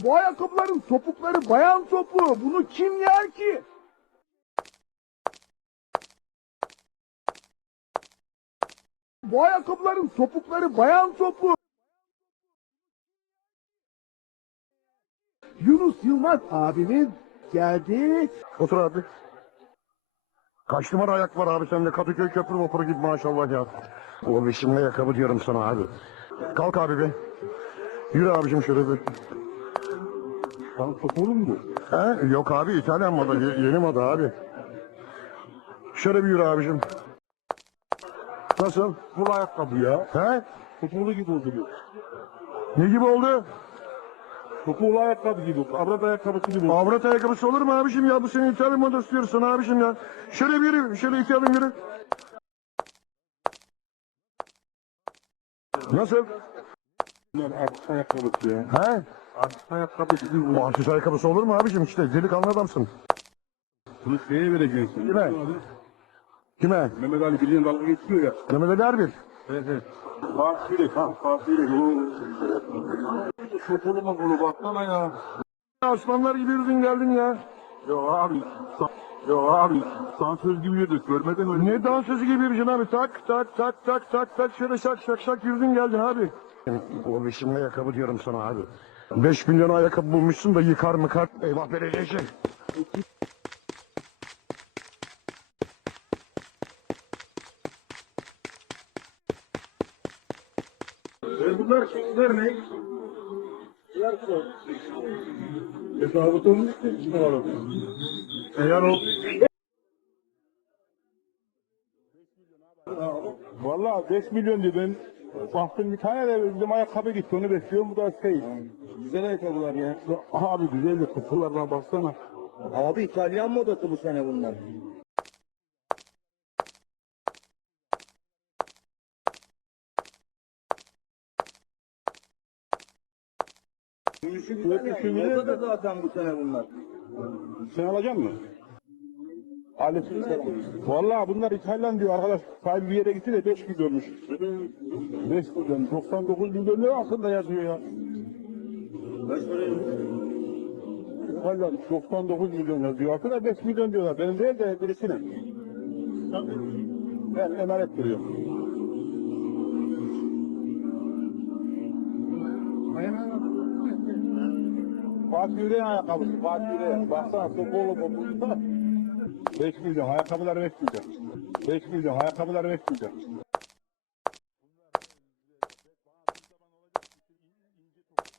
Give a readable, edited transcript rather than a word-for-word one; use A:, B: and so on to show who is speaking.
A: Bu ayakkabıların topukları bayan topuğu. Bunu kim yer ki? Bu ayakkabıların topukları bayan topuğu. Yunus Yılmaz abimiz geldi.
B: Otur abi. Kaç numara ayak var abi sende? Kadıköy köprü vapuru gibi maşallah ya. O biçimli ayakkabı diyorum sana abi. Kalk abi be. Yürü abicim şöyle bir.
A: Sen topuklu mu?
B: He? Yok abi İtalyan moda. Yeni moda abi. Şöyle bir yürü abicim. Nasıl?
A: Bu ayakkabı ya.
B: He?
A: Topuklu gibi oldu.
B: Ne gibi oldu?
A: Topuklu ayakkabı gibi. Avrat ayakkabısı gibi.
B: Avrat ayakkabısı olur mu abicim ya? Bu senin İtalyan modası diyorsun abicim ya. Şöyle bir yürü. Şöyle iki adım yürü. Nasıl?
A: Bunlar artist ayakkabısı ya.
B: He?
A: Artist ayakkabısı gibi.
B: O artist ayakkabısı olur mu abicim? İşte delikanlı adamsın.
A: Bunu şeye vereceksin.
B: Kime? Kime?
A: Mehmet Ali Bilgen dalga geçiyor ya.
B: Mehmet Ali Erbil.
A: Evet evet. Fatih Yürek ha. Fatih Yürek. Topuklu mu bunu baksana ya.
B: Aslanlar gibi yürüdün geldin ya.
A: Yok abi. Yok abi. Sansöz gibi yürüdük. Görmeden öyle.
B: Ne dansözü gibi yürüyeceksin abi. Tak tak tak tak tak tak şöyle şak şak şak yürüdün geldin abi. O biçimli ayakkabı diyorum sana abi. 5 milyon ayakkabı bulmuşsun da yıkar mı kart. Eyvah vereceksin.
A: Bunlar ne? Hesabı tutmuş mu? Eğer o... Valla 5 milyon diyor ben. Baktım bir tane de bizim ayakkabı gitti onu bekliyorum bu da şey.
C: Güzel ayakkabılar ya.
A: Abi güzel de kutularına baksana.
C: Abi İtalyan modası bu sene bunlar. Moda da zaten bu sene bunlar.
A: Sen alacak mısın? Aleykümselam. Valla bunlar İtalyan diyor arkadaş. Sahibi bir yere gitti de 5 milyonmuş. 5 milyon. 99 milyon ne aslında yazıyor ya. İtalyan 99 milyon yazıyor. Aslında 5 milyon diyorlar. Benim değil de birisinin. Ben emanet duruyorum. Fatih Yüreğin ayakkabısı. Fatih Yüreğin. Baksana Sokolu bu. 5 milyon. Ayakkabıları 5 milyon. 5 milyon. Ayakkabıları 5 milyon.